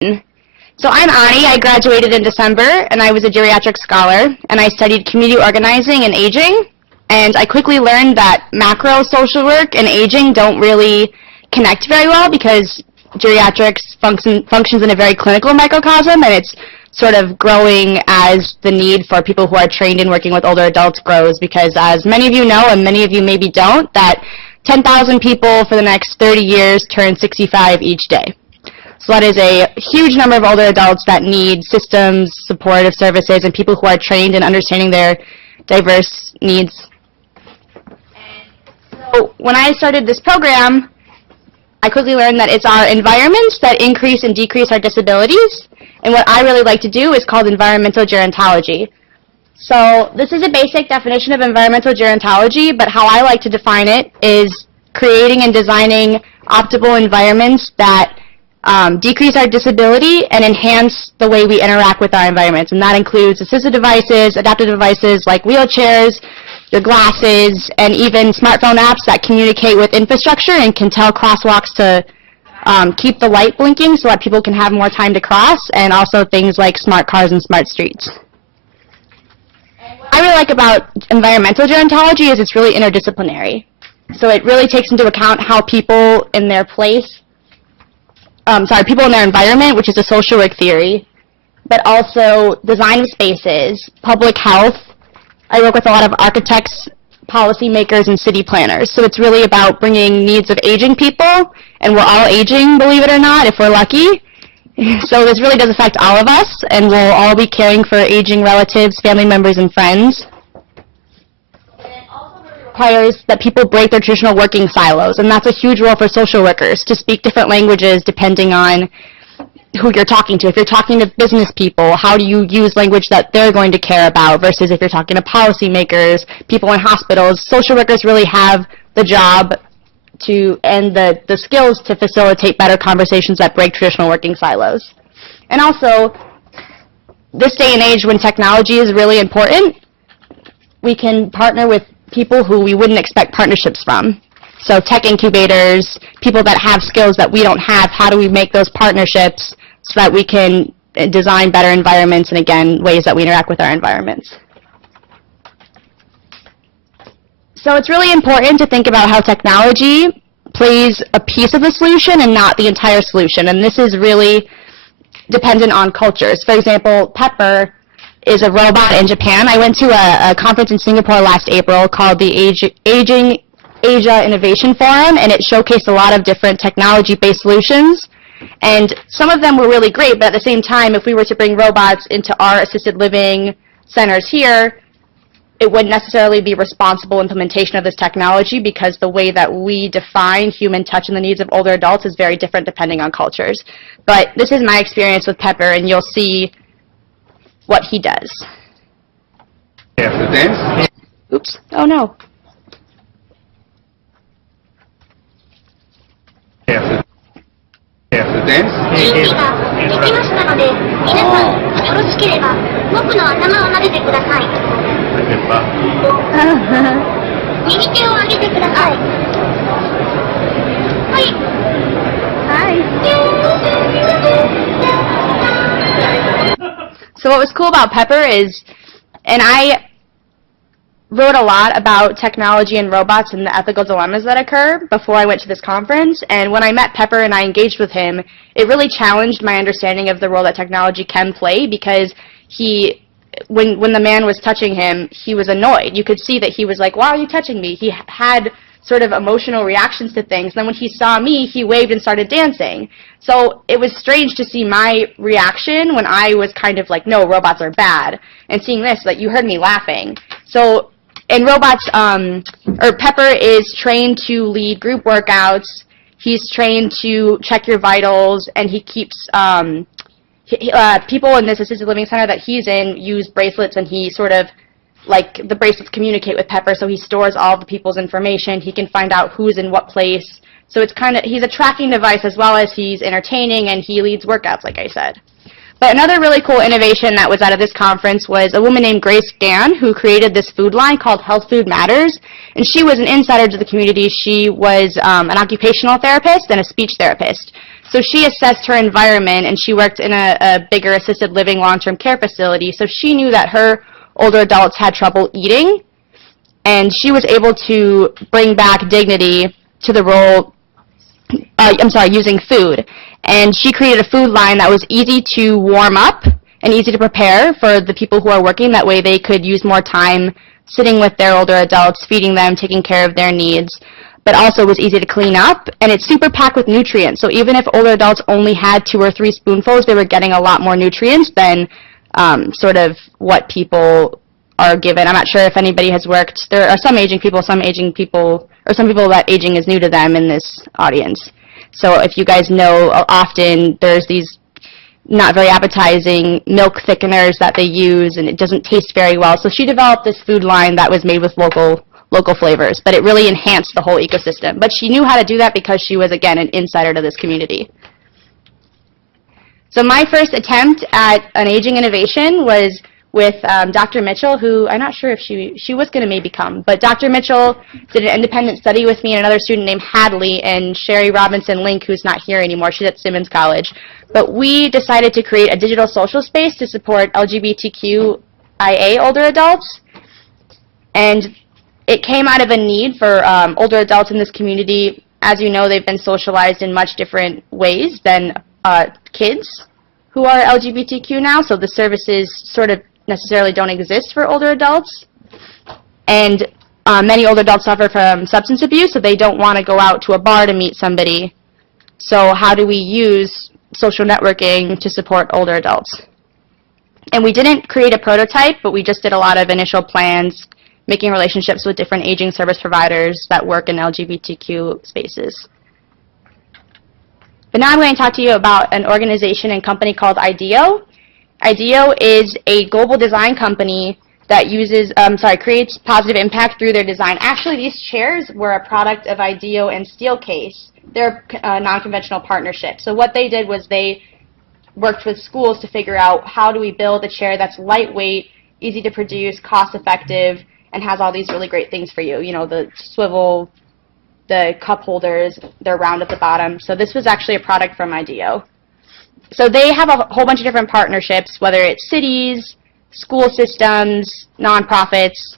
So I'm Ani. I graduated in December, and I was a geriatric scholar, and I studied community organizing and aging. And I quickly learned that macro social work and aging don't really connect very well because geriatrics functions in a very clinical microcosm, and it's sort of growing as the need for people who are trained in working with older adults grows, because as many of you know, and many of you maybe don't, that 10,000 people for the next 30 years turn 65 each day. So that is a huge number of older adults that need systems, supportive services, and people who are trained in understanding their diverse needs. So when I started this program, I quickly learned that it's our environments that increase and decrease our disabilities, and what I really like to do is called environmental gerontology. So this is a basic definition of environmental gerontology, but how I like to define it is creating and designing optimal environments that decrease our disability and enhance the way we interact with our environments. And that includes assistive devices, adaptive devices like wheelchairs, your glasses, and even smartphone apps that communicate with infrastructure and can tell crosswalks to keep the light blinking so that people can have more time to cross, and also things like smart cars and smart streets. What I really like about environmental gerontology is it's really interdisciplinary. So it really takes into account how people in their people in their environment, which is a social work theory, but also design of spaces, public health. I work with a lot of architects, policymakers, and city planners. So it's really about bringing needs of aging people, and we're all aging, believe it or not, if we're lucky. So this really does affect all of us, and we'll all be caring for aging relatives, family members, and friends. Requires that people break their traditional working silos, and that's a huge role for social workers, to speak different languages depending on who you're talking to. If you're talking to business people, how do you use language that they're going to care about, versus if you're talking to policymakers, people in hospitals. Social workers really have the job to, and the skills to facilitate better conversations that break traditional working silos. And also, this day and age when technology is really important, we can partner with people who we wouldn't expect partnerships from. So tech incubators, people that have skills that we don't have, how do we make those partnerships so that we can design better environments and, again, ways that we interact with our environments. So it's really important to think about how technology plays a piece of the solution and not the entire solution, and this is really dependent on cultures. For example, Pepper is a robot in Japan. I went to a conference in Singapore last April called the Aging Asia Innovation Forum, and it showcased a lot of different technology-based solutions. And some of them were really great, but at the same time, if we were to bring robots into our assisted living centers here, it wouldn't necessarily be responsible implementation of this technology, because the way that we define human touch and the needs of older adults is very different depending on cultures. But this is my experience with Pepper, and you'll see what he does. Oops. Oh no. So what was cool about Pepper is, and I wrote a lot about technology and robots and the ethical dilemmas that occur before I went to this conference, and when I met Pepper and I engaged with him, it really challenged my understanding of the role that technology can play, because when the man was touching him, he was annoyed. You could see that he was like, why are you touching me? He had sort of emotional reactions to things. Then when he saw me, he waved and started dancing. So it was strange to see my reaction when I was kind of like, no, robots are bad. And seeing this, like, you heard me laughing. So, and Pepper is trained to lead group workouts. He's trained to check your vitals, and he keeps, people in this assisted living center that he's in use bracelets, and he sort of, like, the bracelets communicate with Pepper, so he stores all the people's information. He can find out who's in what place. So it's kind of, he's a tracking device as well as he's entertaining, and he leads workouts, like I said. But another really cool innovation that was out of this conference was a woman named Grace Gann, who created this food line called Health Food Matters. And she was an insider to the community. She was an occupational therapist and a speech therapist. So she assessed her environment, and she worked in a bigger assisted living long-term care facility. So she knew that her older adults had trouble eating, and she was able to bring back dignity to the role, using food. And she created a food line that was easy to warm up and easy to prepare for the people who are working. That way they could use more time sitting with their older adults, feeding them, taking care of their needs, but also was easy to clean up. And it's super packed with nutrients. So even if older adults only had 2 or 3 spoonfuls, they were getting a lot more nutrients than sort of what people are given. I'm not sure if anybody has worked. There are some people that aging is new to them in this audience. So if you guys know, often there's these not very appetizing milk thickeners that they use, and it doesn't taste very well. So she developed this food line that was made with local flavors, but it really enhanced the whole ecosystem. But she knew how to do that because she was, again, an insider to this community. So my first attempt at an aging innovation was with Dr. Mitchell, who I'm not sure if she was going to maybe come, but Dr. Mitchell did an independent study with me and another student named Hadley and Sherry Robinson Link, who's not here anymore. She's at Simmons College. But we decided to create a digital social space to support LGBTQIA older adults. And it came out of a need for older adults in this community. As you know, they've been socialized in much different ways than kids who are LGBTQ now, so the services sort of necessarily don't exist for older adults. And many older adults suffer from substance abuse, so they don't want to go out to a bar to meet somebody. So how do we use social networking to support older adults? And we didn't create a prototype, but we just did a lot of initial plans, making relationships with different aging service providers that work in LGBTQ spaces. But now I'm going to talk to you about an organization and company called IDEO. IDEO is a global design company that creates positive impact through their design. Actually, these chairs were a product of IDEO and Steelcase. They're a non-conventional partnership. So what they did was they worked with schools to figure out how do we build a chair that's lightweight, easy to produce, cost-effective, and has all these really great things for you. You know, the swivel, the cup holders, they're round at the bottom. So this was actually a product from IDEO. So they have a whole bunch of different partnerships, whether it's cities, school systems, nonprofits,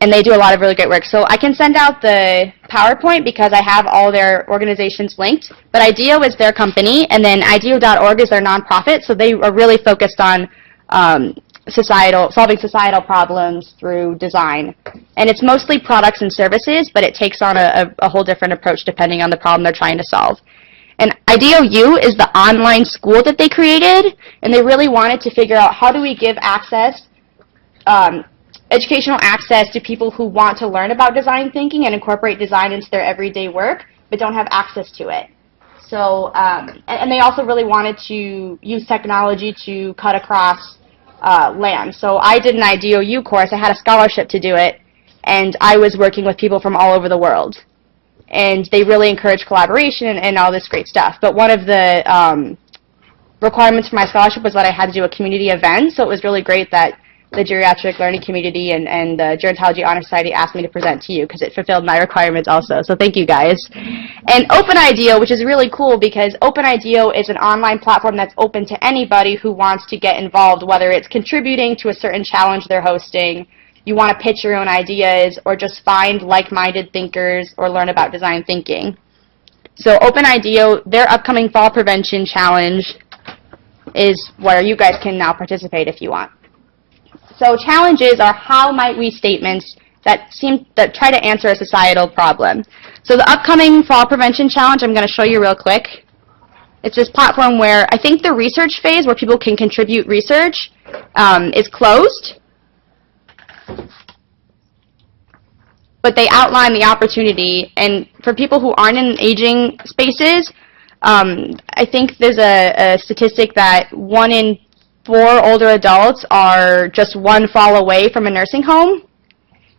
and they do a lot of really great work. So I can send out the PowerPoint because I have all their organizations linked. But IDEO is their company, and then IDEO.org is their nonprofit. So they are really focused on solving societal problems through design. And it's mostly products and services, but it takes on a whole different approach depending on the problem they're trying to solve. And IDEO U is the online school that they created, and they really wanted to figure out how do we give access, educational access to people who want to learn about design thinking and incorporate design into their everyday work, but don't have access to it. So, and they also really wanted to use technology to cut across land. So I did an IDEO U course. I had a scholarship to do it, and I was working with people from all over the world. And they really encourage collaboration and all this great stuff. But one of the requirements for my scholarship was that I had to do a community event, so it was really great that the geriatric learning community and the Gerontology Honor Society asked me to present to you because it fulfilled my requirements also. So thank you guys. And OpenIDEO, which is really cool because OpenIDEO is an online platform that's open to anybody who wants to get involved, whether it's contributing to a certain challenge they're hosting, you want to pitch your own ideas, or just find like-minded thinkers or learn about design thinking. So OpenIDEO, their upcoming Fall Prevention Challenge is where you guys can now participate if you want. So challenges are how might we statements that try to answer a societal problem. So the upcoming Fall Prevention Challenge, I'm going to show you real quick. It's this platform where I think the research phase where people can contribute research is closed. But they outline the opportunity, and for people who aren't in aging spaces, I think there's a statistic that 1 in 4 older adults are just one fall away from a nursing home.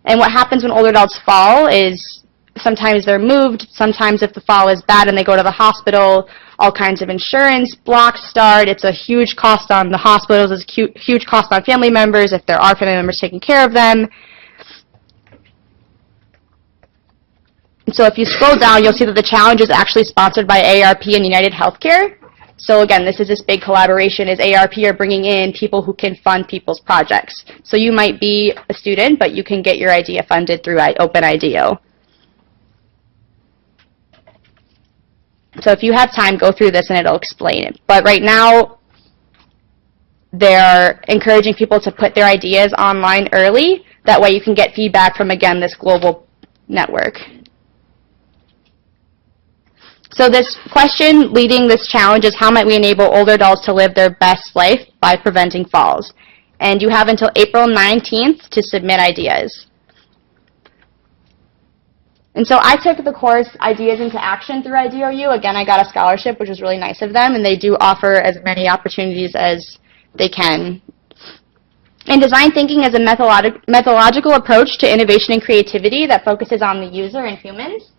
And what happens when older adults fall is sometimes they're moved, sometimes if the fall is bad and they go to the hospital, all kinds of insurance blocks start. It's a huge cost on the hospitals, it's a huge cost on family members if there are family members taking care of them. So if you scroll down, you'll see that the challenge is actually sponsored by AARP and United Healthcare. So again, this is this big collaboration, is AARP are bringing in people who can fund people's projects. So you might be a student, but you can get your idea funded through OpenIDEO. So if you have time, go through this and it'll explain it. But right now, they're encouraging people to put their ideas online early. That way you can get feedback from, again, this global network. So this question leading this challenge is, how might we enable older adults to live their best life by preventing falls? And you have until April 19th to submit ideas. And so I took the course Ideas into Action through IDOU. Again, I got a scholarship, which was really nice of them, and they do offer as many opportunities as they can. And design thinking is a methodological approach to innovation and creativity that focuses on the user and humans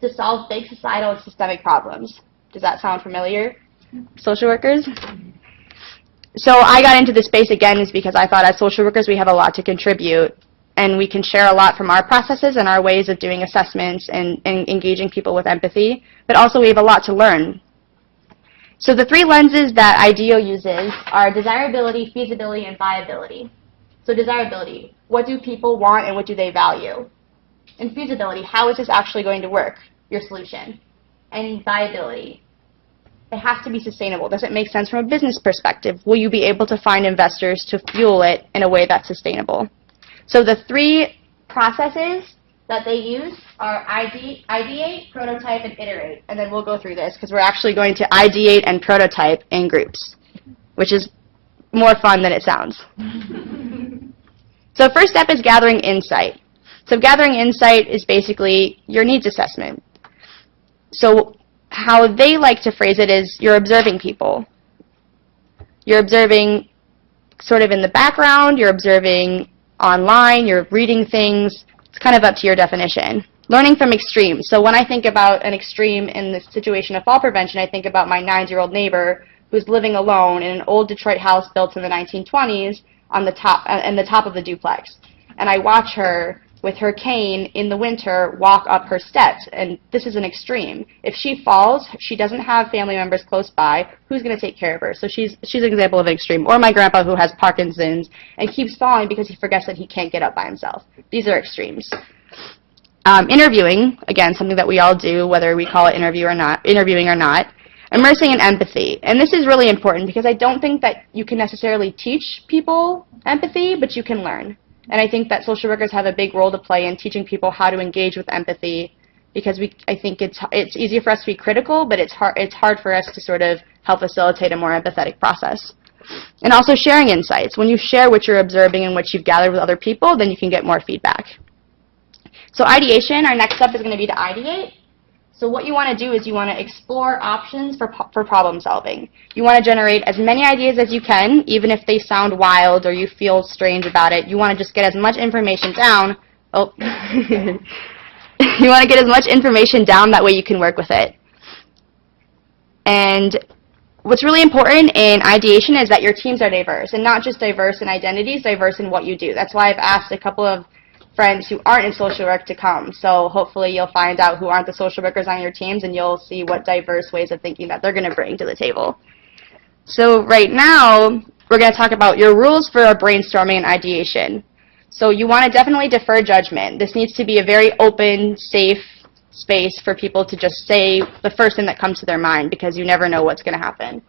to solve big societal and systemic problems. Does that sound familiar, social workers? So I got into this space again is because I thought as social workers we have a lot to contribute, and we can share a lot from our processes and our ways of doing assessments and engaging people with empathy, but also we have a lot to learn. So the three lenses that IDEO uses are desirability, feasibility, and viability. So desirability, what do people want and what do they value? And feasibility, how is this actually going to work, your solution? And viability, it has to be sustainable. Does it make sense from a business perspective? Will you be able to find investors to fuel it in a way that's sustainable? So the three processes that they use are ideate, prototype, and iterate. And then we'll go through this because we're actually going to ideate and prototype in groups, which is more fun than it sounds. So first step is gathering insight. So gathering insight is basically your needs assessment. So how they like to phrase it is you're observing people. You're observing sort of in the background, you're observing online, you're reading things. It's kind of up to your definition. Learning from extremes. So when I think about an extreme in the situation of fall prevention, I think about my 9-year-old neighbor who's living alone in an old Detroit house built in the 1920s on the top of the duplex. And I watch her with her cane in the winter walk up her steps, and this is an extreme. If she falls, she doesn't have family members close by. Who's going to take care of her? So she's an example of an extreme. Or my grandpa who has Parkinson's and keeps falling because he forgets that he can't get up by himself. These are extremes. Interviewing, again, something that we all do, whether we call it interviewing or not. Immersing in empathy. And this is really important because I don't think that you can necessarily teach people empathy, but you can learn. And I think that social workers have a big role to play in teaching people how to engage with empathy, because I think it's easy for us to be critical, but it's hard for us to sort of help facilitate a more empathetic process. And also sharing insights. When you share what you're observing and what you've gathered with other people, then you can get more feedback. So ideation, our next step is going to be to ideate. So what you want to do is you want to explore options for problem solving. You want to generate as many ideas as you can, even if they sound wild or you feel strange about it. You want to just get as much information down. Oh. You want to get as much information down, that way you can work with it. And what's really important in ideation is that your teams are diverse, and not just diverse in identities, diverse in what you do. That's why I've asked a couple of friends who aren't in social work to come. So hopefully you'll find out who aren't the social workers on your teams, and you'll see what diverse ways of thinking that they're going to bring to the table. So right now, we're going to talk about your rules for brainstorming and ideation. So you want to definitely defer judgment. This needs to be a very open, safe space for people to just say the first thing that comes to their mind, because you never know what's going to happen.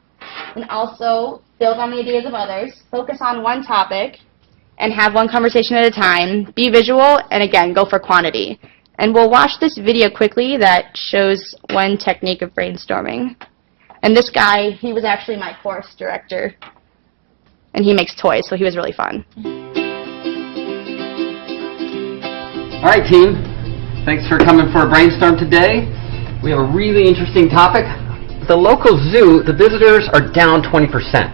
And also, build on the ideas of others, focus on one topic, and have one conversation at a time. Be visual, and again, go for quantity. And we'll watch this video quickly that shows one technique of brainstorming. And this guy, he was actually my course director, and he makes toys, so he was really fun. All right, team. Thanks for coming for a brainstorm today. We have a really interesting topic. The local zoo, the visitors are down 20%.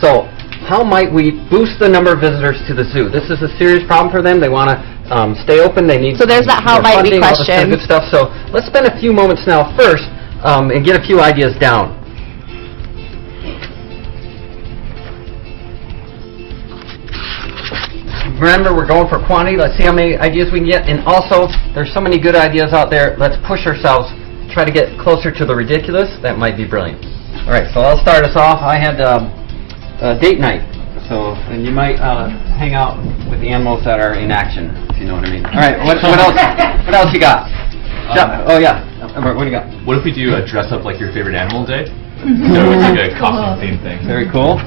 So how might we boost the number of visitors to the zoo? This is a serious problem for them. They want to stay open. They need so there's that how might funding, we question. All this kind of good stuff. So let's spend a few moments now first and get a few ideas down. remember, we're going for quantity. Let's see how many ideas we can get. And also, there's so many good ideas out there. Let's push ourselves, try to get closer to the ridiculous. That might be brilliant. All right, so I'll start us off. I had a date night. So, and you might hang out with the animals that are in action, if you know what I mean. All right, what else? What else you got? Oh yeah. What do you got? What if we do a dress up like your favorite animal day? So it's like a costume theme thing. Very cool.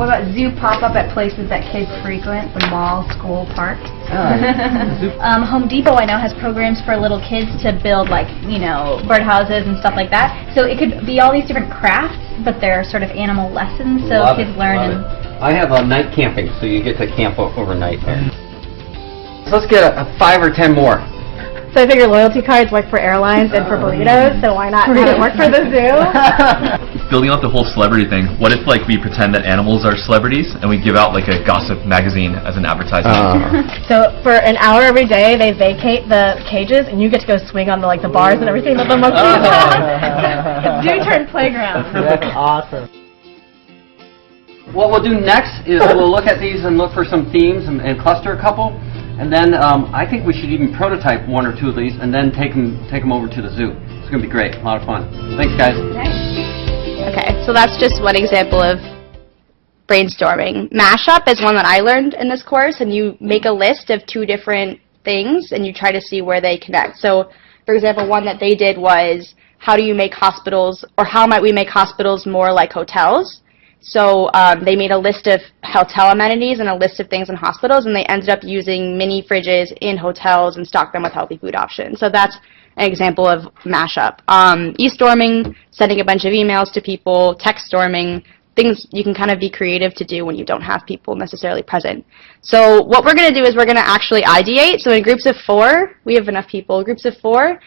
What about zoo pop-up at places that kids frequent, the mall, school, park? Home Depot, I know, has programs for little kids to build, like, you know, birdhouses and stuff like that. So it could be all these different crafts, but they're sort of animal lessons, so Love kids it, learn. love And it. I have night camping, so you get to camp overnight. So let's get a 5 or 10 more. So I figure loyalty cards work for airlines and for burritos, so why not have it work for the zoo? Building out the whole celebrity thing, what if like we pretend that animals are celebrities and we give out like a gossip magazine as an advertisement? So for an hour every day, they vacate the cages, and you get to go swing on the bars and everything that the monkeys have. It's zoo turn playground. That's awesome. What we'll do next is we'll look at these and look for some themes and cluster a couple. And then I think we should even prototype 1 or 2 of these and then take them over to the zoo. It's going to be great. A lot of fun. Thanks, guys. Okay, so that's just one example of brainstorming. Mashup is one that I learned in this course, and you make a list of 2 different things and you try to see where they connect. So, for example, one that they did was, how do you make hospitals, or how might we make hospitals more like hotels? So they made a list of hotel amenities and a list of things in hospitals, and they ended up using mini fridges in hotels and stocked them with healthy food options. So that's an example of mashup. E-storming, sending a bunch of emails to people, text storming, things you can kind of be creative to do when you don't have people necessarily present. So what we're going to do is we're going to actually ideate. So in groups of 4, we have enough people, groups of 4,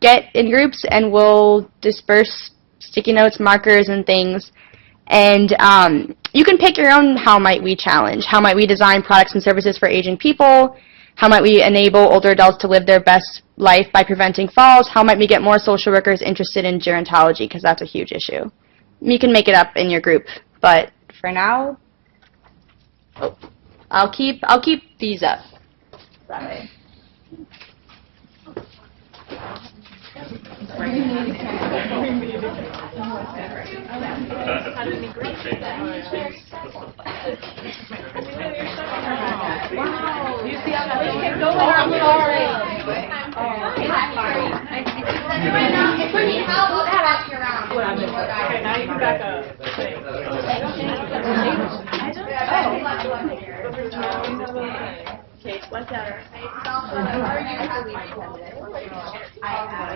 get in groups and we'll disperse sticky notes, markers, and things. And you can pick your own how might we challenge. How might we design products and services for aging people? How might we enable older adults to live their best life by preventing falls? How might we get more social workers interested in gerontology, because that's a huge issue. You can make it up in your group, but for now, I'll keep these up. That way.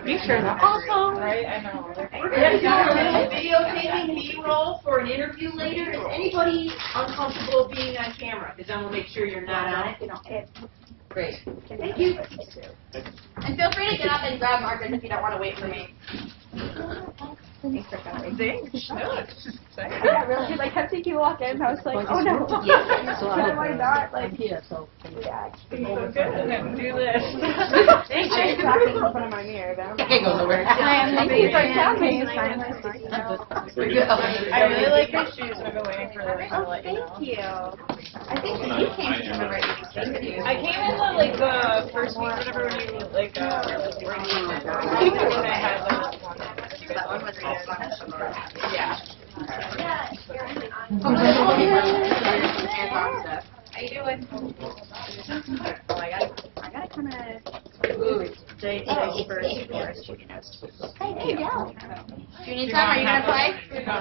You sure that's awesome, right? I know. Videotaping B-roll for an interview later. Is anybody uncomfortable being on camera? Because then we'll make sure you're not on it. Great. Thank you. And feel free to get up and grab markers if you don't want to wait for me. Thanks for coming. Thanks. Yeah, really. Because I kept seeing you walk in, and I was like, oh no. Why am I not? Like, yeah. So good. Do this. Thank you. I'm talking in front of my mirror, though. It goes over. Thank you for coming. I really like your shoes. I've been waiting for them to let you know. Thank you. I think you came from the right interview. I came in the first week whenever you were I had one. That one was yeah. How you doing? Oh, I gotta kind of J first. Thank you. Do you need time? Are you gonna play? We can,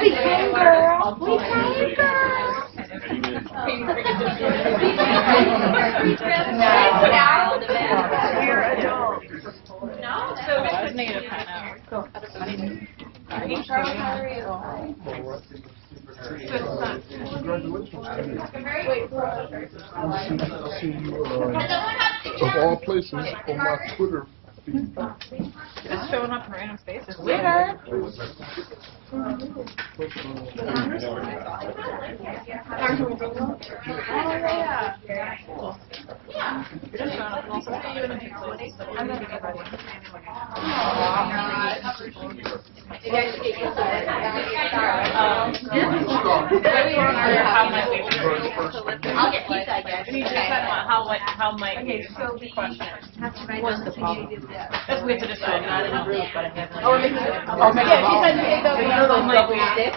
girl. We can, girl. We're adults. No. So this is negative now. Cool. Of all places, on my Twitter feed. Just showing up in random spaces. How might we I'll get pizza, I guess. We need to decide on how might we question. What's the problem? That's we have to decide. Not in a group, but I have like. Or maybe, Yeah, she said they don't know those double sticks.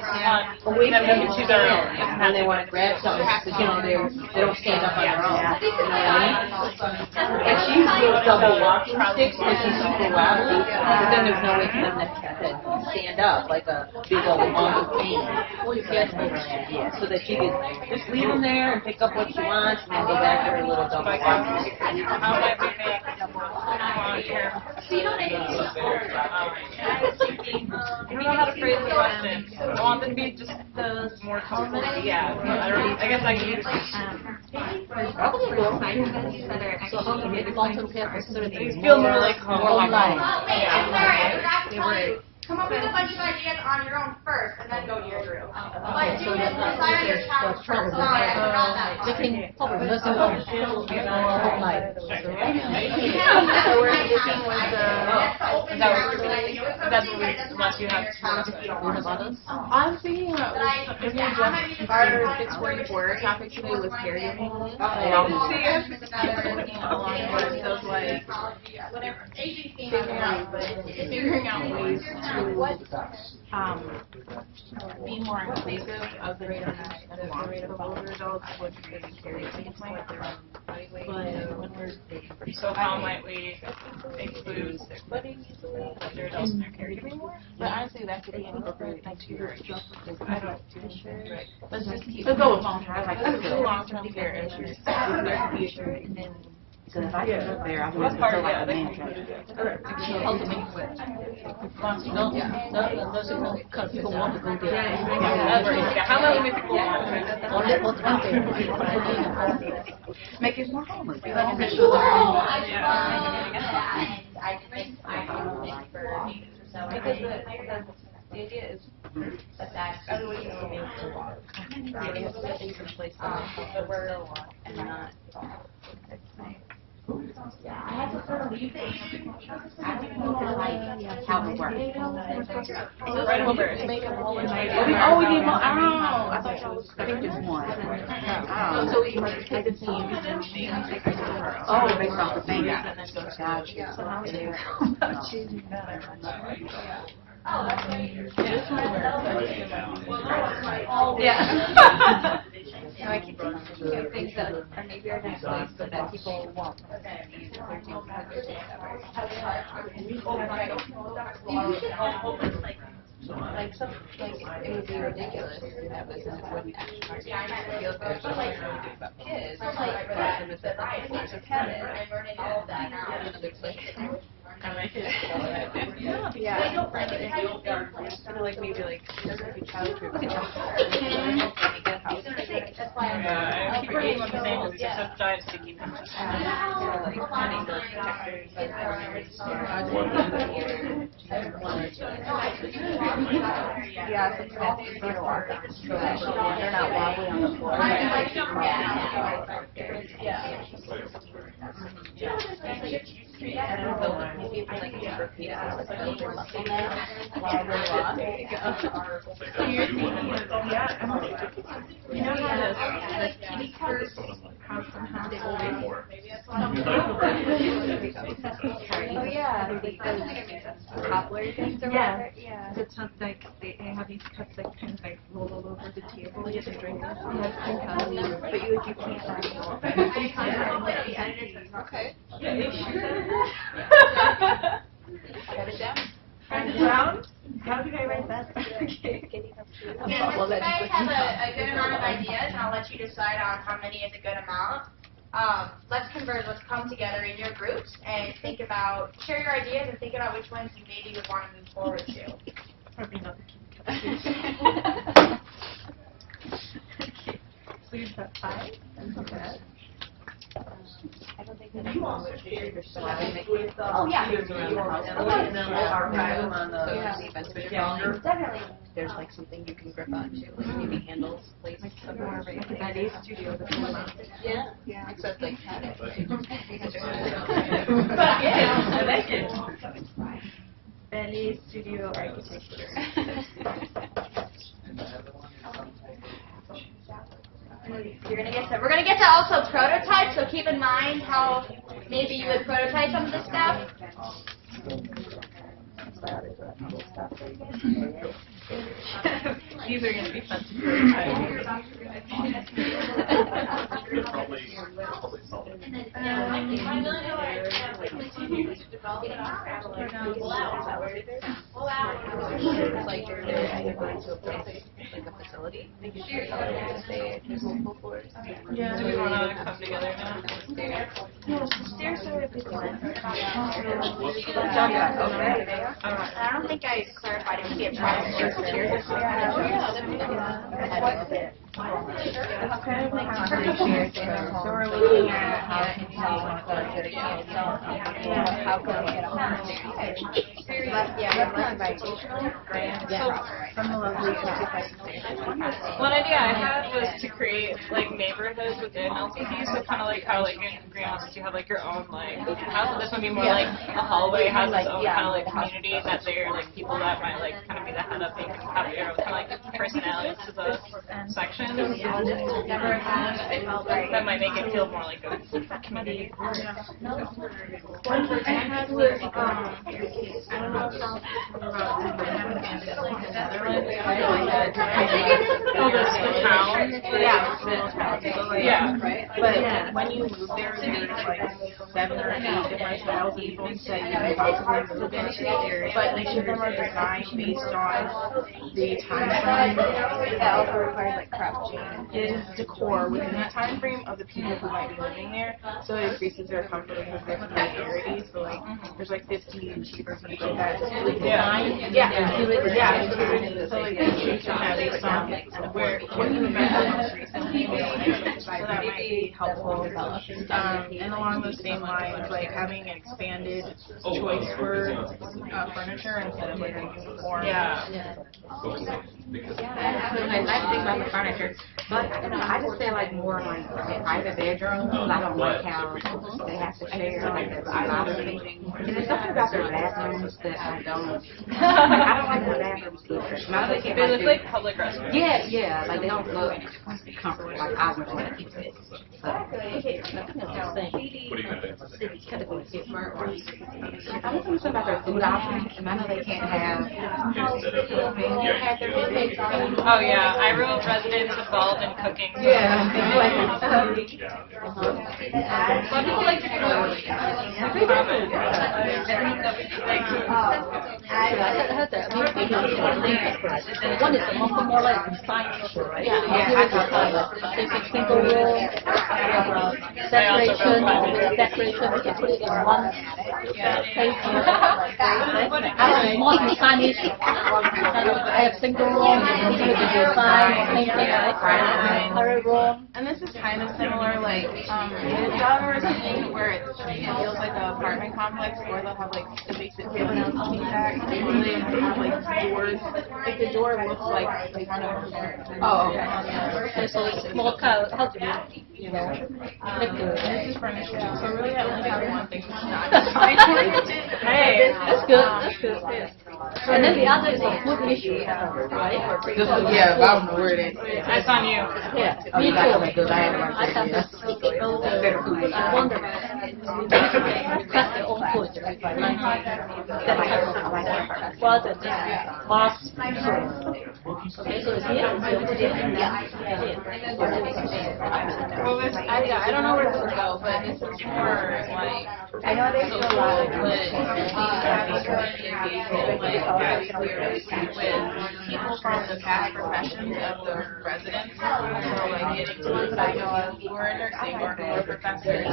we can choose our own. When they want to grab something, because you know they don't stand up on their own. You know what I mean? And she used those double walking sticks because she's super wobbly, but then there's no way for them to stand up like a big old long cane. Well, you can't remember that idea. So that she could just leave them there and pick up what she wants and then go back to her little double walking stick. How might we make volunteer? I don't know how to phrase the question. I want them to be just more comfortable. Yeah. I guess I can use So how can you Baltimore campus sort of these feel more like home. They were. Come up with a bunch of ideas on your own first, and then go to your group. Like, So do it that's inside your town. the trouble. They can help her. That's the whole life. So we're looking with that's what we unless you have I'm thinking about maybe just our 644 topic today was caregiving. Along those like figuring out ways to be more inclusive of the rate of older adults with caregiving plan. But when we're so how might we include older adults in their caregiving more? but honestly that could be incorporated into your I don't let's just keep Let's go with long-term. long-term care issues. There could be Because if I can live there, I What want to part feel of like a that? man. People want to go there. How about we make people Make it more homeless. I think I don't for so because the idea is that everybody is able to walk. Getting things in place that we're still walk and not. Yeah, I had to sort of leave the issue. I don't know like how it works. right over? make it more Oh, we need more. I thought y'all was. I think there's one. so we take a team and then she can take her to her own. Oh, based off the thing. And then go to Gotcha. So how would you Oh, that's right. Yeah. No, I keep thinking of things that are maybe are next place, but that people won't. like some like it would be ridiculous to have this and it wouldn't actually feel good just like we do about kids. But if it's a tenant, All of that now. Yeah. Like maybe like child care. That's why I keep reading what you're saying because these are such giant sticky things. Like having those protectors and Yeah, sometimes it's easy to walk on, so that they're not wobbly on the floor. and so maybe like repeat it as like build your muscle mass while they walk. There you go. So you're thinking of you know how the kitty cars house from house they will wait for. Oh yeah, like those cobbler things or whatever. Yeah. The tub like they have these cups that kind of like roll over the table. You have to drink them. But you can't. Okay. Cut it down. How did I write that? Well, you guys have a good amount of ideas, and I'll let you decide on how many is a good amount. Let's converge, let's come together in your groups and think about, share your ideas and think about which ones you maybe would want to move forward to. Probably not the So you've got 5? Okay. I don't think that You also share your slides. Oh, yeah. And then we'll archive them on the calendar. Definitely. There's like something you can grip onto, like maybe handles, plates. Ballet studio. Yeah. Yeah. Except like had it. I like it. Ballet studio architecture. We're gonna get to also prototype, so keep in mind how maybe you would prototype some of this stuff. These are going to be fun to prototype. Like they're either going to a place, like a facility, maybe stay at multiple floors. Yeah. Do we want to come together now? I don't think I clarified if we have chairs. It's kind of like shared space. So we're looking at how can we how can we get a from the lovely One idea I had was to create like neighborhoods within LCD, so kind of like how like in greenhouses you have like your own like house. This would be more like a hallway has its own kind of like community that they're like people that might like kind of be the head of. They can have their own kind of like personalities to the section. That might make it feel more like a community. One thing I had was, I don't know but when you move there, there's like 7 or 8 different styles of homes that you can possibly move into, but each of them are designed based on the time frame. That also requires like crouching. It is decor within that time frame of the people who might be living there, so it increases their comfort because there's familiarity. So like there's like 50 cheaper things like that. It's really designed. So like the shapes are kind of based on where what you remember most recently. So that might be helpful. And along those same lines, like having an expanded choice for furniture instead of like a uniform. The nice thing about the furniture, but I just feel like more like private bedrooms. I don't like how they have to share like their privacy. And there's something about their bathrooms that I don't. I don't like the bathrooms either. They look like public restrooms. Yeah, like they don't look comfortable like I would want to keep it. I was concerned about their food options, and I know they can't have. Oh yeah, I wrote residents involved in cooking. So some people like to cook. One is more like signage, right? It's a single room, decoration, we can put it in one place. More than signage, I have single room, individual sign, same thing, right? Current room. And this is kind of similar, like, Midtown or something, where it feels like an apartment complex, or they'll have, like, the basic feeling of feedback, or they have, like, doors. Like, the door looks like one of them. Oh, okay. So it's more kind of, how to be, you know, This is furniture, so really I only have one thing. Hey, that's good, that's good. And then the other is a food issue, right? Yeah, I don't know where it is. That's on you. Yeah, Oh, me you got to make too. good. I have one I have there. I wonder, request their own food, well, the boss. Okay, so it's here. I don't know where this will go, but this is for, like, I know there's a lot of with people from the past professions of the residents. So, like, getting to ones I know of who are nursing or who are professors.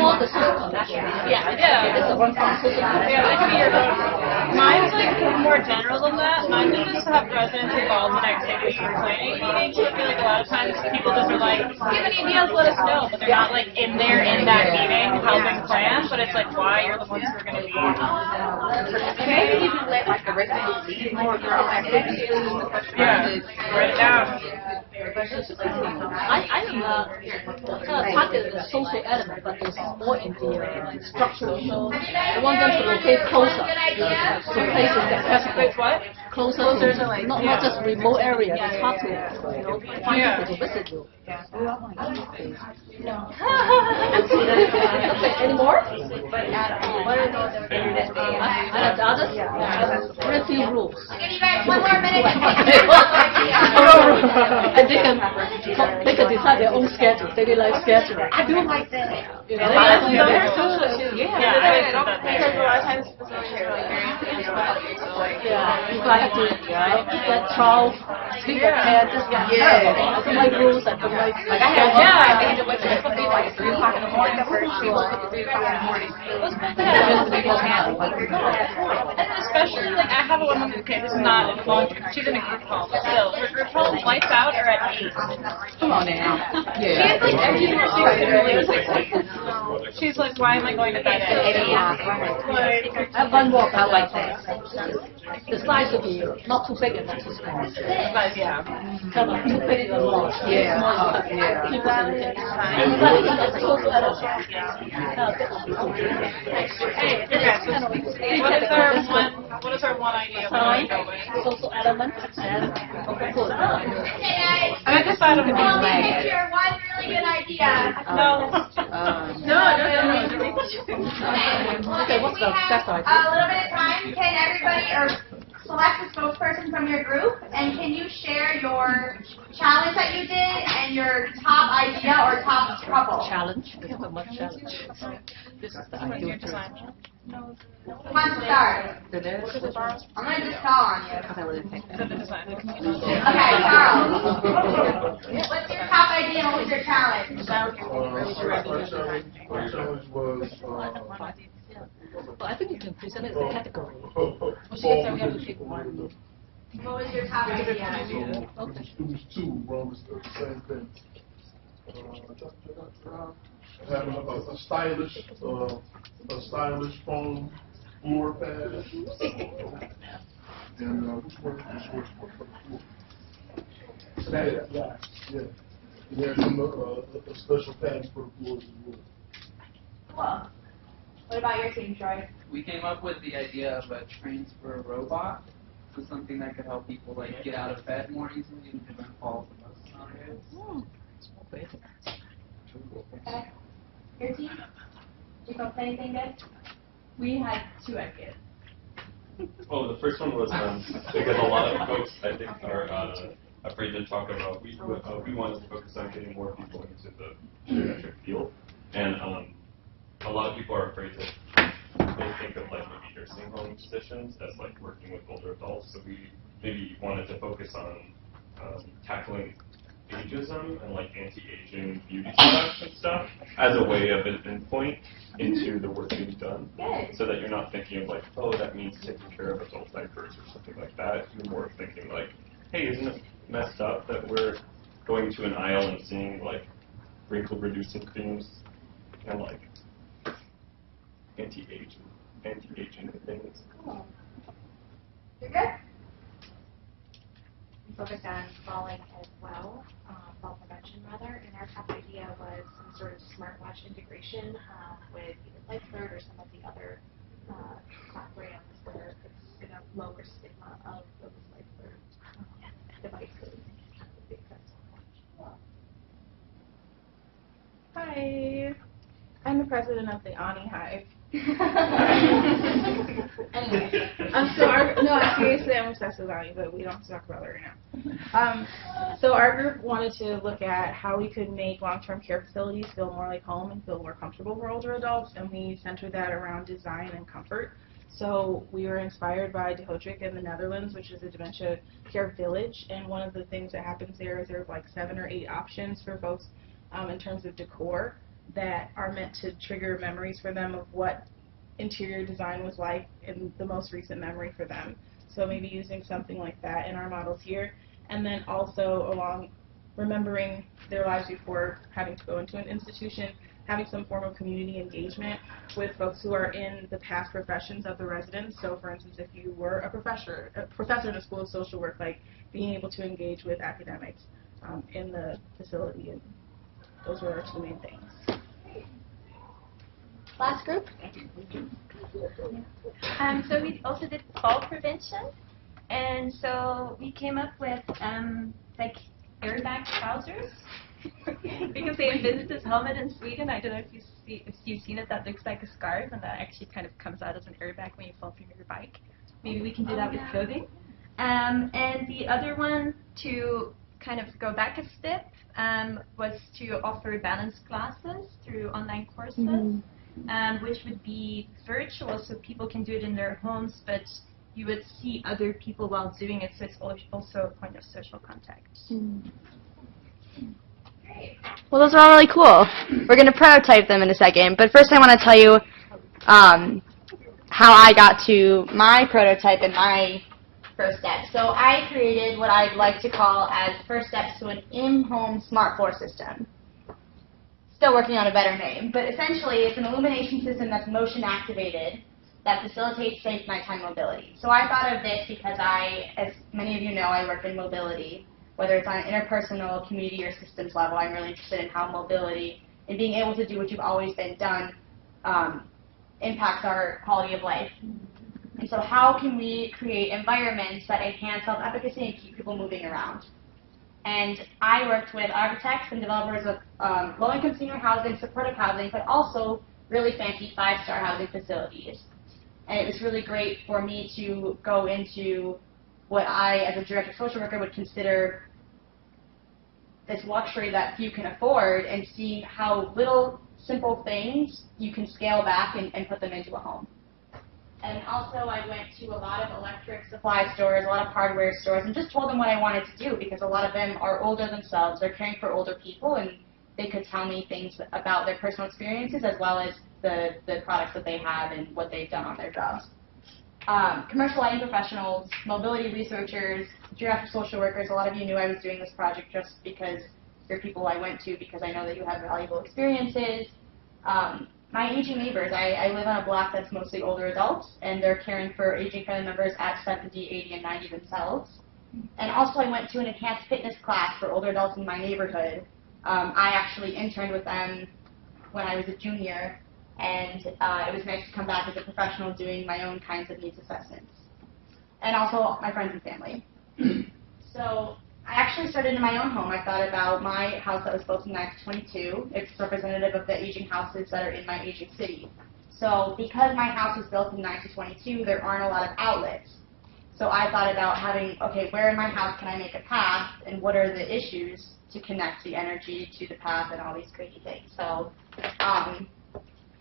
More the system. It's a one-time system. Yeah, that could be your own. Mine's like more general than that. Mine is just to have residents involved in activity planning meetings. I feel like a lot of times people just are like, if you have any ideas, let us know. But they're not like in there in that meeting helping plan. But it's like, why are the ones who are going to be Maybe even let like the residents see more girl activities. write it down. I am target the social element, but it's more in the structural. I want them to locate closer to places that accessible. What? Closer to not just remote areas. It's hard to find people to visit you. Anymore? And the others, very few rules. I'll give you guys 1 more minute. And they can decide their own schedule, daily life schedule. I do like this. You know, Because a lot of times it's really very if I have to eat that 12, sleep at 10, just I don't like rules, I don't like schedule. I think it was supposed to be like 3 o'clock in the morning. The first people at 3 o'clock in the morning. And especially, like, I have a woman, okay, this is not a long trip. She's in a group home, but still, her group home lights out are at 8. Come on now. She has, like, every she's like, why am I going to bed at 8 o'clock? I have one more about like that. The size should be not too big and not too small. But, yeah. Kind of too big and small. People Hey, what is our one idea we want to go with? social element and food. I mean, this item could be Only your one really good idea. No. Okay, what's the best idea? A little bit of time. Can everybody or select a spokesperson from your group, and can you share your challenge that you did and your top idea or top couple? Challenge. We have a much challenge. This is the ideal design. Who wants to start? I'm going to just call on you. Okay, Carl. What's your top idea and what's your challenge? My challenge was, Well, I think you can present it as a category. What was your top idea? it was 2 wrong, the same thing. Having a stylish foam floor pad. And which one for the floor? Yeah. And there's a special pad for the floors as well. Cool. What about your team, Troy? We came up with the idea of a transfer robot, so something that could help people like get out of bed more easily and prevent falls in those scenarios. Okay. Your team? Did you come up with anything good? We had 2 ideas. Oh, the first one was because a lot of folks, I think, are afraid to talk about. We wanted to focus on getting more people into the geriatric field, and a lot of people are afraid to. They think of like maybe nursing home positions as like working with older adults. So we maybe wanted to focus on tackling ageism and like anti-aging beauty products and stuff as a way of an endpoint into the work being done. Good. So that you're not thinking of like, oh, that means taking care of adult diapers or something like that. You're more thinking like, hey, isn't it messed up that we're going to an aisle and seeing like wrinkle-reducing creams and like anti-aging things. Cool. You're good? We focused on falling as well, fall prevention rather, and our top idea was some sort of smartwatch integration with either LifeAlert or some of the other top brands where it's going to lower stigma of those LifeAlert devices. Hi, I'm the president of the Ani Hive. Anyway, seriously, I'm obsessed with Ani, but we don't have to talk about it right now. So our group wanted to look at how we could make long-term care facilities feel more like home and feel more comfortable for older adults, and we centered that around design and comfort. So we were inspired by De Hotrick in the Netherlands, which is a dementia care village, and one of the things that happens there is there's like 7 or 8 options for folks in terms of decor that are meant to trigger memories for them of what interior design was like in the most recent memory for them. So maybe using something like that in our models here, and then also along remembering their lives before having to go into an institution, having some form of community engagement with folks who are in the past professions of the residents. So for instance, if you were a professor in a school of social work, like being able to engage with academics in the facility, and those were our two main things. Last group. So we also did fall prevention, and so we came up with like airbag trousers because they invented this helmet in Sweden. I don't know if you've seen it. That looks like a scarf, and that actually kind of comes out as an airbag when you fall from your bike. Maybe we can do that with clothing. And the other one, to kind of go back a step, was to offer balance classes through online courses. Which would be virtual, so people can do it in their homes, but you would see other people while doing it, so it's also a point of social contact. Well, those are all really cool. We're going to prototype them in a second, but first I want to tell you how I got to my prototype and my first step. So I created what I'd like to call as first steps to an in-home smart floor system. Still working on a better name, but essentially it's an illumination system that's motion activated that facilitates safe nighttime mobility. So I thought of this because as many of you know, I work in mobility, whether it's on an interpersonal, community, or systems level. I'm really interested in how mobility and being able to do what you've always been done impacts our quality of life. And so how can we create environments that enhance self-efficacy and keep people moving around? And I worked with architects and developers of low-income senior housing, supportive housing, but also really fancy five-star housing facilities. And it was really great for me to go into what I, as a director of social worker, would consider this luxury that few can afford, and see how little simple things you can scale back and put them into a home. And also I went to a lot of electric supply stores, a lot of hardware stores, and just told them what I wanted to do, because a lot of them are older themselves. They're caring for older people, and they could tell me things about their personal experiences as well as the products that they have and what they've done on their jobs. Commercial lighting professionals, mobility researchers, geriatric social workers. A lot of you knew I was doing this project just because you're people I went to, because I know that you have valuable experiences. My aging neighbors, I live on a block that's mostly older adults, and they're caring for aging family members at 70, 80, and 90 themselves. And also I went to an enhanced fitness class for older adults in my neighborhood. I actually interned with them when I was a junior, and it was nice to come back as a professional doing my own kinds of needs assessments. And also my friends and family. So I actually started in my own home. I thought about my house that was built in 1922. It's representative of the aging houses that are in my aging city. So because my house was built in 1922, there aren't a lot of outlets. So I thought about having, okay, where in my house can I make a path, and what are the issues to connect the energy to the path and all these crazy things. So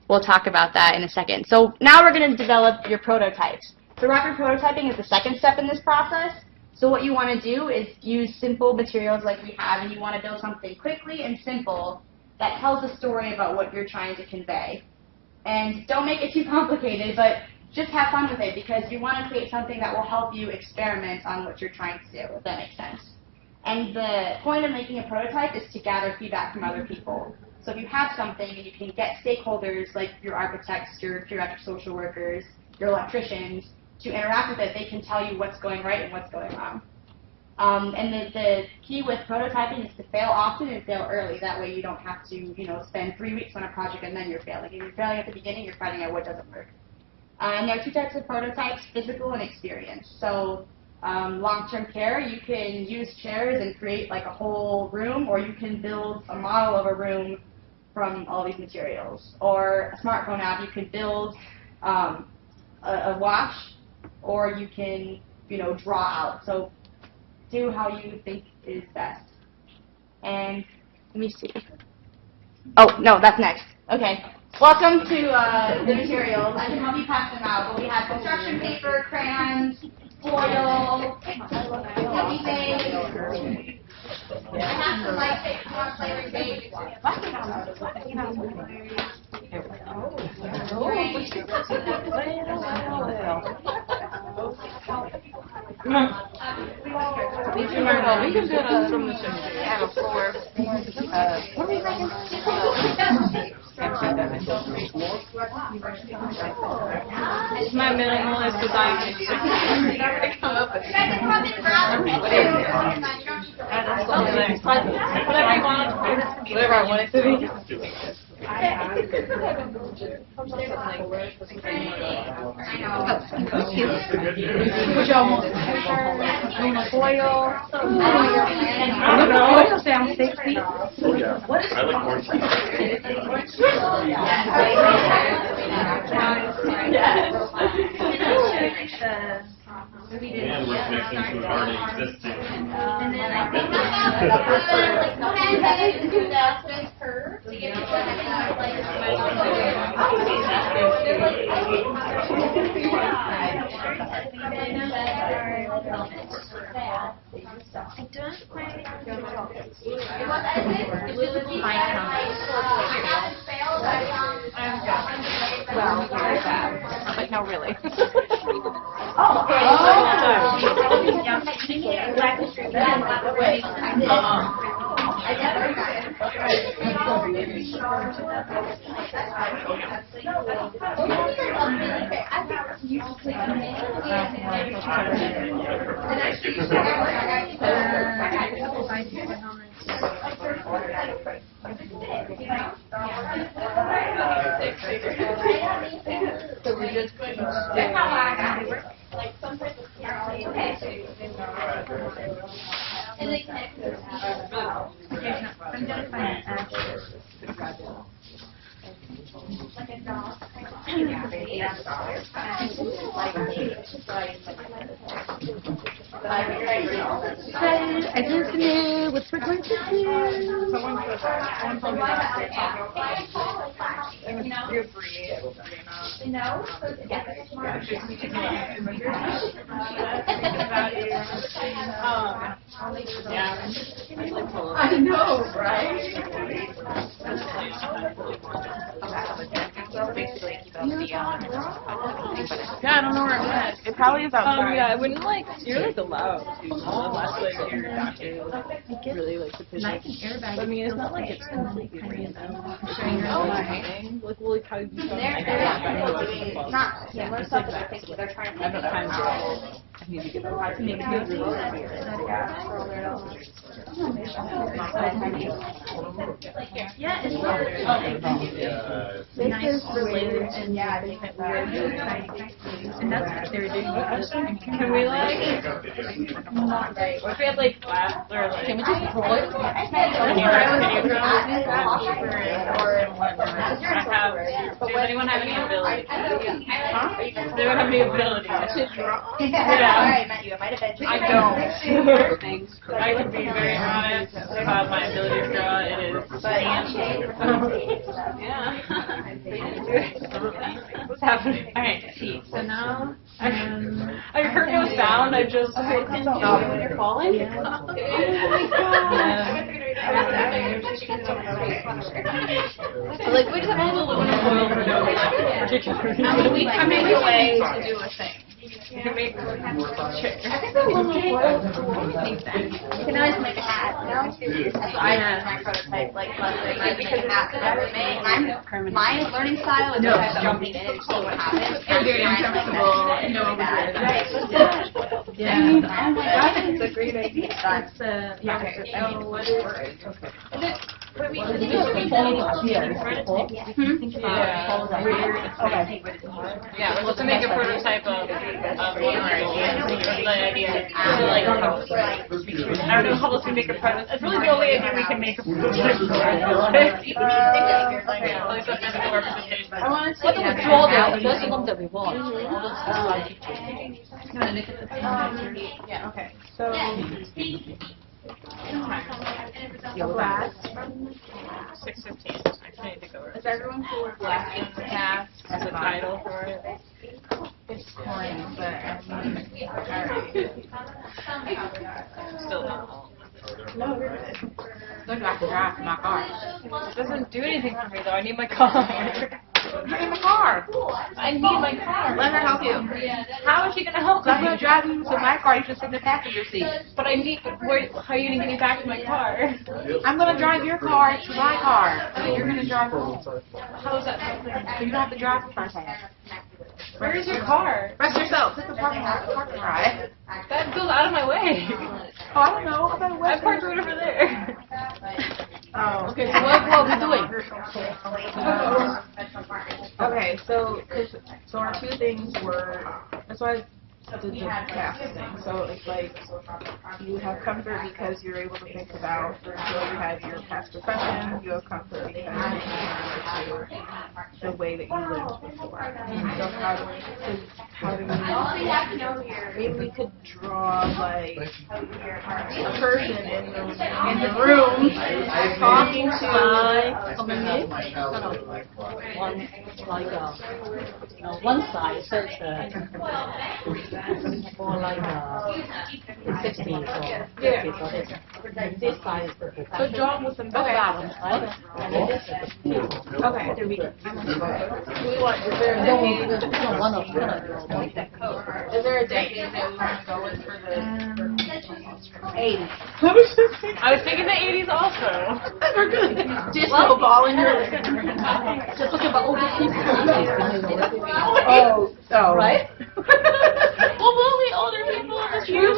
we'll talk about that in a second. So now we're going to develop your prototypes. So rapid prototyping is the second step in this process. So what you want to do is use simple materials like we have, and you want to build something quickly and simple that tells a story about what you're trying to convey. And don't make it too complicated, but just have fun with it, because you want to create something that will help you experiment on what you're trying to do, if that makes sense. And the point of making a prototype is to gather feedback from other people. So if you have something and you can get stakeholders like your architects, your geriatric social workers, your electricians, to interact with it, they can tell you what's going right and what's going wrong. And the key with prototyping is to fail often and fail early. That way you don't have to, spend 3 weeks on a project and then you're failing. If you're failing at the beginning, you're finding out what doesn't work. And there are two types of prototypes, physical and experience. So long-term care, you can use chairs and create like a whole room, or you can build a model of a room from all these materials. Or a smartphone app, you can build a watch, or you can, draw out. So do how you think is best. And let me see. Oh, no, that's next. Okay. Welcome to the materials. I can help you pass them out. But we have construction paper, crayons, foil, sticky tape. I have some light tape if you want to play with tape. We can do it from the have a floor. What are we thinking? It's my minimalist design. Come up with Whatever you want. Whatever I want it to be. What y'all want? Foil? I don't know. Foil sounds sexy. I like orange. And we're connecting to an already existing. And then I think that's go ahead and do the curve to get Like, no, really. I just knew what we're going to do. I know, right? Yeah, I don't know where I'm at. It probably is outside. Yeah, I wouldn't like. You're like allowed to unless like your doctor really like the patient. I mean, it's not like it's completely random. Like, well, like how you Not similar stuff, but I think they're trying to. I don't have time to. I need to get Yeah, it's not nice related and yeah, they fit weird and that's what they were doing. Can we like? Not right. What if we had like class or like? Can we just record? Does anyone have any ability? Huh? Does anyone have any ability? I met you. It might have been. I don't. I can be very honest about my ability to draw. It is yeah. What's happening? Alright, see. So now I heard no sound. I just when you're falling. Yeah. Like we just have a little aluminum foil for no particular reason. I mean, we ways to do a thing. You can make a chair. I think that was You can always make a hat. I have my prototype like because a hat that I would make. My learning style is just jumping in and seeing what happens. Very uncomfortable. No, yeah. Oh my gosh, it's a great idea. That's yeah. Okay. Oh, what is it? But we can think of it yeah, let's make a prototype of the idea. Like, I don't know how else we make a prototype. It's really the only idea we can make a prototype I want to draw the first one that we want. Yeah, okay. So, Glass. 6:15. I need to go. Is everyone cool with Black in the Past as a title for it? It's corny, but I mean, alright. Still not. No, you're good. Look, I can drive my car. It doesn't do anything for me though. I need my car. You're in the car. I need my car. Let her help you. How is she gonna help me? I'm gonna drive you to my car. You can sit in the passenger seat. But I need. Where? How are you gonna get me back to my car? I'm gonna drive your car to my car. And then you're gonna drive home. How is that something? So you don't have to drive the first half. Where is your car? Rest yourself. Take the parking lot. Parking ride. That goes out of my way. Oh, I don't know. How about a I web parked right over there. Oh, okay. So what are we doing? Okay, so our two things were, that's why I did the cast thing. So it's like you have comfort because you're able to think about, so you had your past profession, you have comfort because you can remember to the way that you lived before. So how do we, maybe we could draw like a person in the room talking to One side says more like 60 or 50 or this side is the So draw with some bottom, right? And then this is the people. Okay. Do we want, is there a decade? Is there a decade that we want to go with for the 80s? I was thinking the 80s also. We're good. Disco ball in your Just look about older people. Oh, Right? Well, we'll be older people in the future.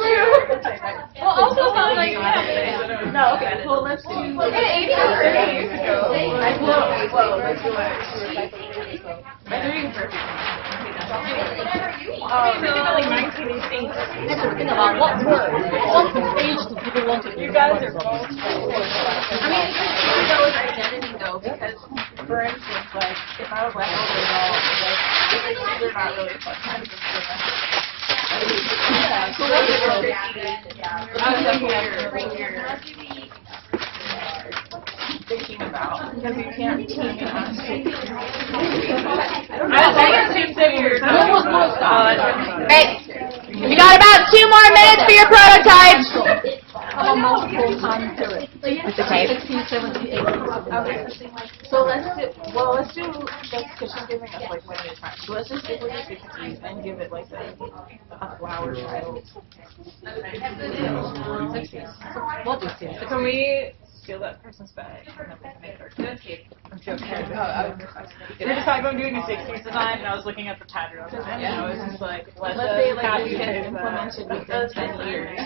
Well, also not like, yeah. no, okay. Well, let's do. Yeah, 80s or 30 years ago. Whoa, let's do it. I'm doing perfect. Thinking about like 1918. Think about what age do people want to be? You guys are both. I mean, it's go with identity though, because for instance, like if I was like older adult, like they're not really fun times. Yeah, so what is thinking about because you can't team it on stage. I think it's too serious. Hey, we got about 2 more minutes for your prototypes. How about multiple time period? It's okay. 60, 70, 80. Okay. So let's do that's because she's giving us like limited time. So let's just stick with the 60s and give it like a flower child. What is it? Can we steal that person's bag and then we can make our good? I'm joking. We're just talking about doing a 60s design, and I was looking at the pattern, and I was just like, let's say like copy we can paste implement it within 10 years.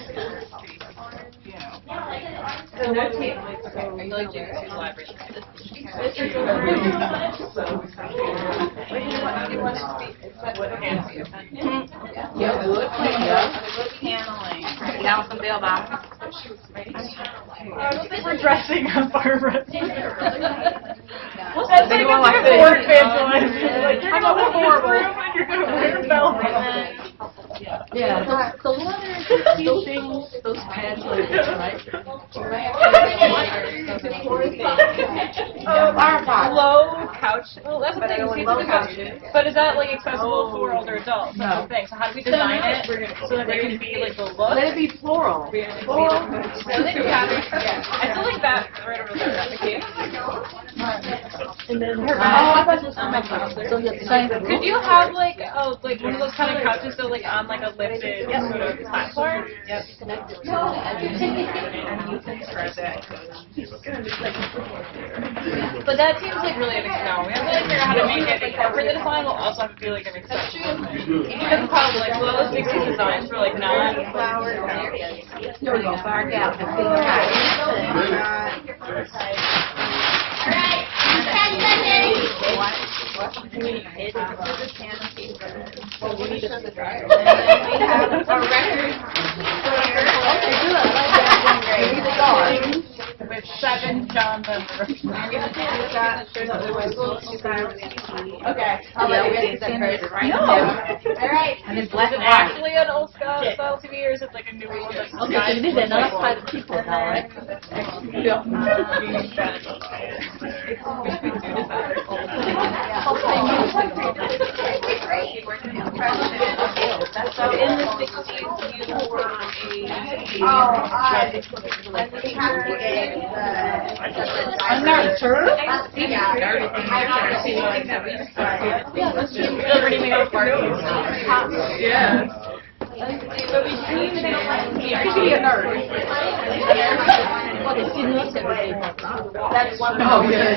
You know. So what do you like to do library? This is a room. What do you want it to be? Wood paneling. Yeah, wood paneling. Now with some bell bottoms. I don't think we're dressing up our resume. What's That's the big like one a like this? work fancy. Like, you're How gonna about look horrible? room and you're gonna wear belt. Yeah, those things, those pads like this, right? Low couch. Well, that's the thing. See, it's a couch. But is that like accessible for older adults? That's the thing. So how do we design it so that it can be like the look? Let it be floral. Floral. I feel like that right over there. That's the case. And then how about this one? So the design. Could you have like one of those kind of couches that like on like a lifted sort of platform? Yep. But that seems like really no. We have to like figure out how to make it incorporate the design while also have to feel like an accessible thing. Because the problem like well, those 60 designs for like non-flowered areas. Here we go. Back out. With 7 John members. Okay. Alright. And it's black and white. Actually an old style TV or is it like a new one that's Okay, so you need another side of people now, right? So in the 60s, you were I'm not sure. Yeah. What is in this everything? That's one. Oh, yeah.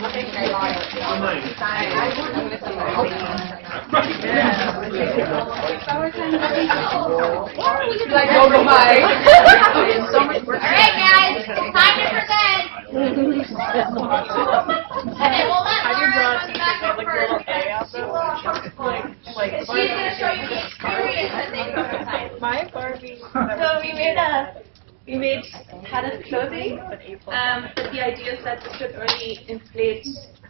Alright guys, time to present. And then we'll let Lauren come back up first. She's gonna show you the experience that they prototyped. My Barbie. So we made padded clothing, but the idea is that this should only inflate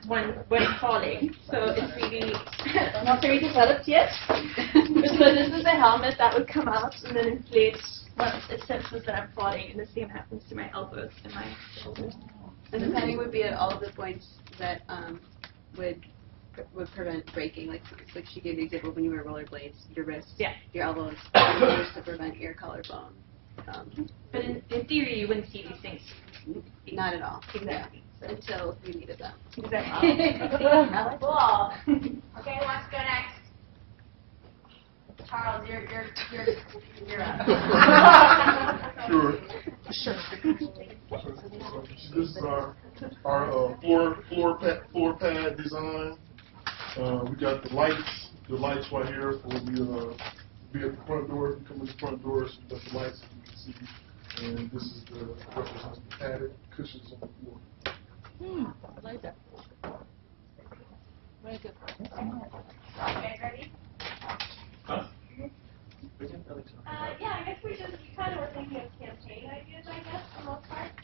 when falling. So it's really not very developed yet. So this is a helmet that would come out and then inflate once it senses that I'm falling, and the same happens to my elbows and my shoulders. And the pending would be at all of the points that would prevent breaking, like she gave the example when you wear rollerblades, your wrists, your elbows, to prevent your collarbone. But in theory, you wouldn't see these things. Not at all. Exactly. Yeah. Until you needed them. Exactly. Cool. Okay, who wants to go next? Charles, you're up. Sure. This is our floor pad design. We got the lights right here for be at the front door. If you come in the front door, so you got the lights that you can see. And this is the represents the padded cushions on the floor. I like that. Very good. Okay, ready? Huh? Yeah, I guess we kind of were thinking of campaign ideas, I guess, for the most part.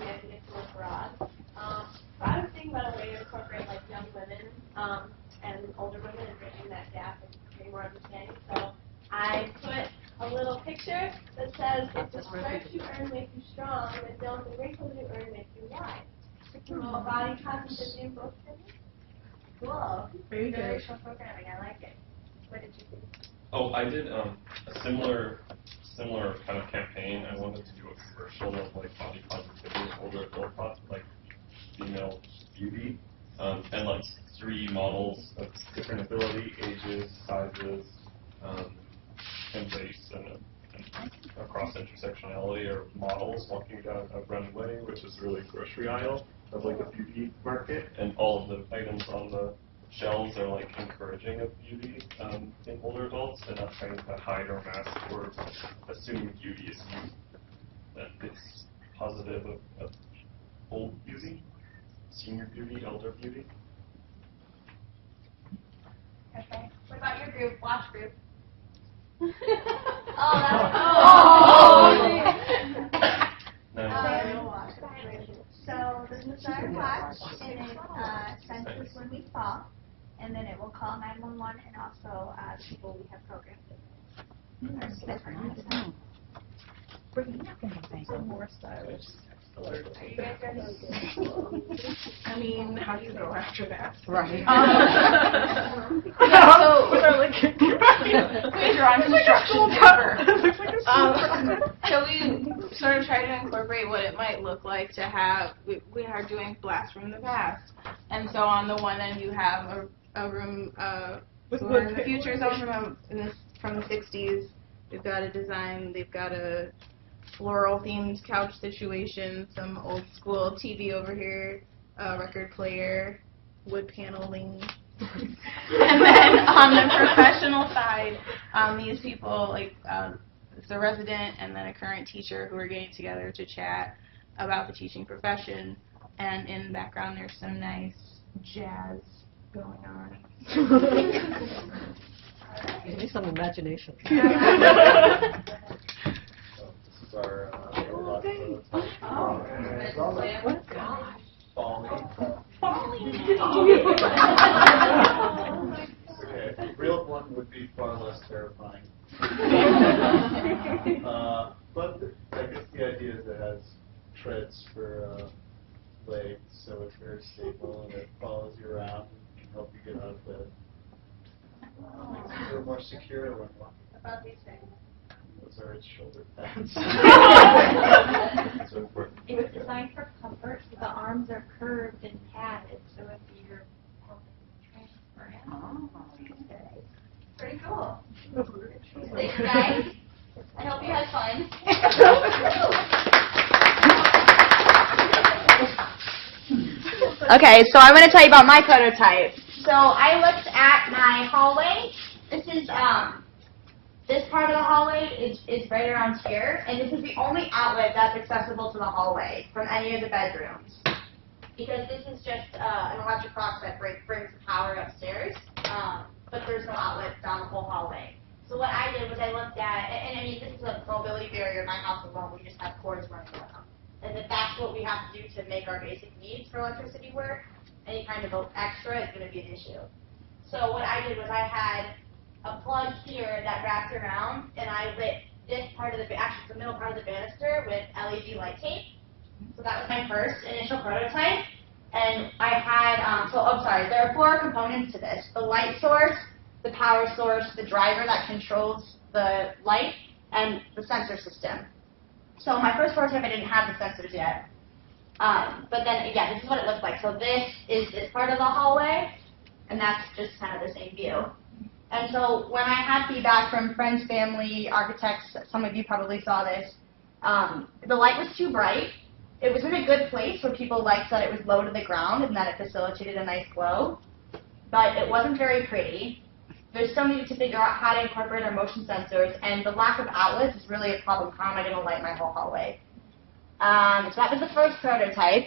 We had to get more broad. But I was thinking about a way to incorporate like young women and older women and bridging that gap and creating more understanding. So I put a little picture that says, if the stripes you earn make you strong, then don't the wrinkles you earn make you wise. Body positivity and both things. Cool. Very original programming. I like it. What did you do? Oh, I did a similar kind of campaign. I wanted to do a commercial of like body positivity, older adult like female beauty, and like 3 models of different ability, ages, sizes, and race, and across intersectionality, or models walking down a runway, which is really a grocery aisle of like a beauty market, and all of the items on the shelves are like encouraging of beauty in older adults, and not trying to hide or mask or assume beauty is youth. That it's positive of old beauty, senior beauty, elder beauty. Okay. What about your group? Watch group. So this is our watch, and it senses when we fall, and then it will call 911 and also the people we have programmed with. More stylish. Are you guys ready? I mean, how do you go after that? Right. So we sort of try to incorporate what it might look like to have. We are doing Blast from the Past, and so on the one end you have a room where the future zone from the 60s. They've got a design. They've got a floral themed couch situation, some old school TV over here, record player, wood paneling. And then on the professional side, these people, like it's a resident and then a current teacher who are getting together to chat about the teaching profession. And in the background, there's some nice jazz going on. You need some imagination. This is our robot Okay, a real one would be far less terrifying. But I guess the idea is it has treads for legs, so it's very stable and it follows you around and can help you get out of bed. Makes you feel more secure when walking. About these things. Those are its shoulder pads. It was designed for comfort. The arms are curved and padded, so if you're transfer it. Pretty cool. Thanks, guys. I hope you had fun. Okay, so I'm going to tell you about my prototype. So I looked at my hallway. This part of the hallway is right around here, and this is the only outlet that's accessible to the hallway from any of the bedrooms. Because this is just an electric box that brings the power upstairs, but there's no outlet down the whole hallway. So what I did was I looked at, and I mean, this is a mobility barrier in my house alone. We just have cords running around. And if that's what we have to do to make our basic needs for electricity work, any kind of extra is going to be an issue. So what I did was I had a plug here that wrapped around, and I lit this part of actually the middle part of the banister with LED light tape. So that was my first initial prototype. And I had, there are 4 components to this. The light source, the power source, the driver that controls the light, and the sensor system. So my first prototype, I didn't have the sensors yet. But then, again, this is what it looks like. So this is this part of the hallway, and that's just kind of the same view. And so when I had feedback from friends, family, architects, some of you probably saw this, the light was too bright. It was in a good place where people liked that it was low to the ground and that it facilitated a nice glow, but it wasn't very pretty. There's still needed to figure out how to incorporate our motion sensors, and the lack of outlets is really a problem. How am I going to light my whole hallway? So that was the first prototype.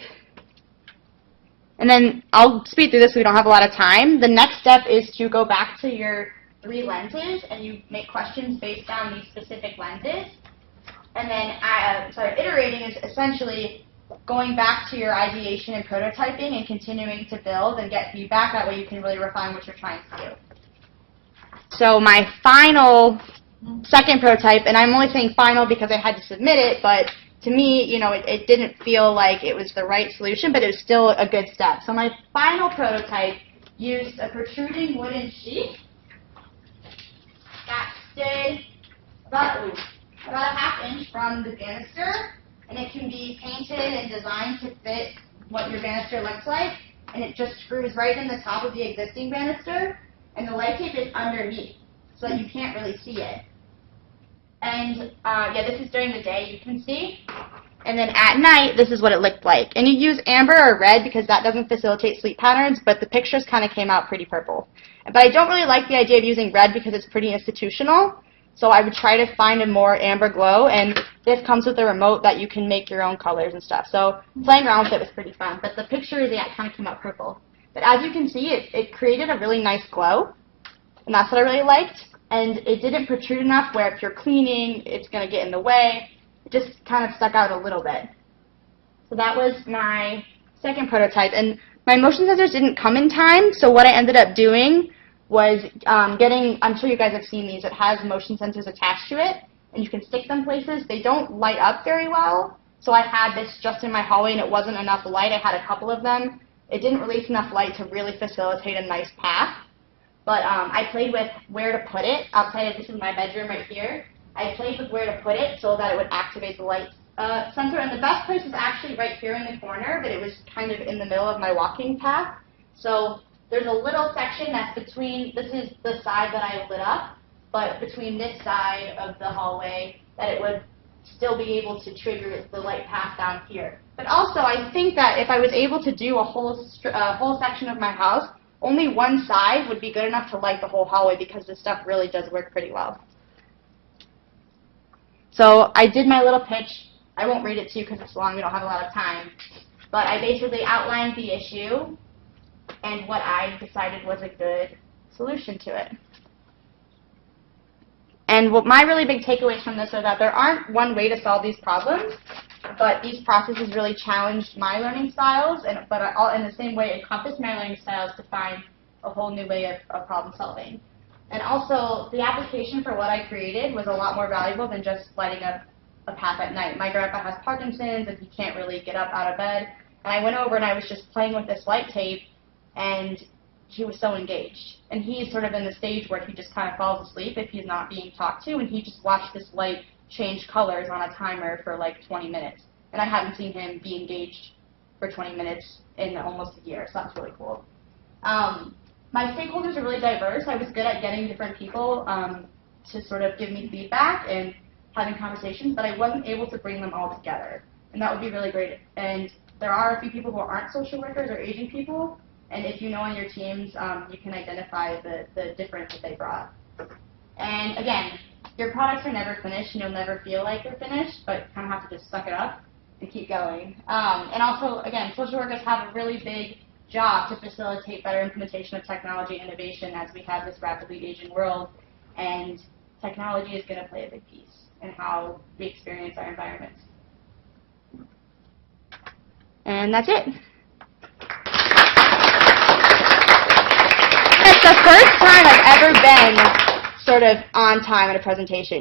And then I'll speed through this so we don't have a lot of time. The next step is to go back to your 3 lenses, and you make questions based on these specific lenses. And then iterating is essentially going back to your ideation and prototyping and continuing to build and get feedback. That way you can really refine what you're trying to do. So my final second prototype, and I'm only saying final because I had to submit it, but to me, it didn't feel like it was the right solution, but it was still a good step. So my final prototype used a protruding wooden sheet that stood about a half-inch from the banister, and it can be painted and designed to fit what your banister looks like, and it just screws right in the top of the existing banister, and the light tape is underneath, so that you can't really see it. And this is during the day, you can see. And then at night, this is what it looked like. And you use amber or red because that doesn't facilitate sleep patterns, but the pictures kind of came out pretty purple. But I don't really like the idea of using red because it's pretty institutional, so I would try to find a more amber glow, and this comes with a remote that you can make your own colors and stuff. So playing around with it was pretty fun, but the pictures, kind of came out purple. But as you can see, it created a really nice glow, and that's what I really liked. And it didn't protrude enough where if you're cleaning, it's going to get in the way. It just kind of stuck out a little bit. So that was my second prototype. And my motion sensors didn't come in time, so what I ended up doing was I'm sure you guys have seen these, it has motion sensors attached to it, and you can stick them places. They don't light up very well, so I had this just in my hallway, and it wasn't enough light. I had a couple of them. It didn't release enough light to really facilitate a nice path. But I played with where to put it. Outside of this is my bedroom right here. I played with where to put it so that it would activate the light sensor. And the best place was actually right here in the corner, but it was kind of in the middle of my walking path. So there's a little section that's between, this is the side that I lit up, but between this side of the hallway that it would still be able to trigger the light path down here. But also, I think that if I was able to do a whole section of my house, only one side would be good enough to light the whole hallway because this stuff really does work pretty well. So I did my little pitch. I won't read it to you because it's long. We don't have a lot of time. But I basically outlined the issue and what I decided was a good solution to it. And what my really big takeaways from this are that there aren't one way to solve these problems, but these processes really challenged my learning styles, but all in the same way encompassed my learning styles to find a whole new way of problem solving. And also, the application for what I created was a lot more valuable than just lighting up a path at night. My grandpa has Parkinson's, and he can't really get up out of bed. And I went over and I was just playing with this light tape, and he was so engaged. And he's sort of in the stage where he just kind of falls asleep if he's not being talked to, and he just watched this light change colors on a timer for like 20 minutes. And I haven't seen him be engaged for 20 minutes in almost a year, so that's really cool. My stakeholders are really diverse. I was good at getting different people to sort of give me feedback and having conversations, but I wasn't able to bring them all together. And that would be really great. And there are a few people who aren't social workers or aging people, and if you know on your teams, you can identify the difference that they brought. And again, your products are never finished, and you'll never feel like they're finished, but you kind of have to just suck it up and keep going. And also, again, social workers have a really big job to facilitate better implementation of technology and innovation as we have this rapidly aging world, and technology is going to play a big piece in how we experience our environments. And that's it. It's the first time I've ever been sort of on time at a presentation.